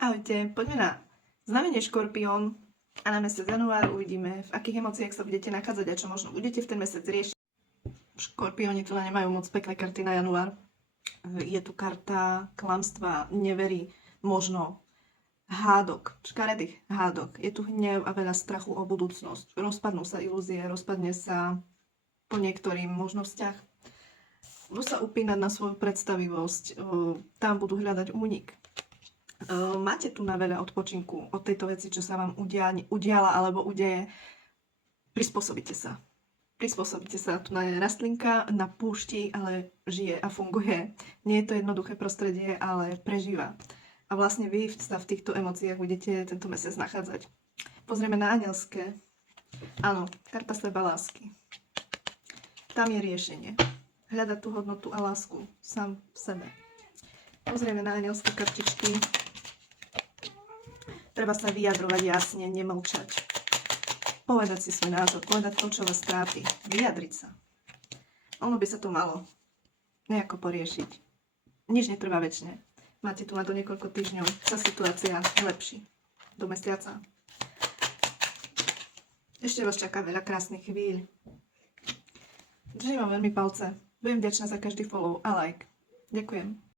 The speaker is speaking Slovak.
Ahojte, poďme na znamenie Škorpión a na mesiac január uvidíme, v akých emóciách sa budete nachádzať a čo možno budete v ten mesiac riešiť. Škorpióni teda nemajú moc pekné karty na január. Je tu karta klamstva, neverí, možno hádok, škaredých hádok. Je tu hnev a veľa strachu o budúcnosť. Rozpadnú sa ilúzie, rozpadne sa po niektorým možno vzťah. Budú sa upínať na svoju predstavivosť, tam budú hľadať únik. Máte tu na veľa odpočinku od tejto veci, čo sa vám udiala alebo udeje. Prispôsobite sa. Prispôsobite sa. Tu je rastlinka na púšti, ale žije a funguje. Nie je to jednoduché prostredie, ale prežíva. A vlastne vy sa v týchto emóciách budete tento mesiac nachádzať. Pozrieme na anielské. Áno, karta seba lásky. Tam je riešenie. Hľadať tú hodnotu a lásku sám v sebe. Pozrieme na anielské kartičky. Treba sa vyjadrovať jasne, nemlčať. Povedať si svoj názor, povedať to, čo vás trápi. Vyjadriť sa. Ono by sa to malo nejako poriešiť. Nič netrvá večne. Máte tu na to niekoľko týždňov. Sa situácia lepší. Do mesiaca. Ešte vás čaká veľa krásnych chvíľ. Držím vám veľmi palce. Budem vďačná za každý follow a like. Ďakujem.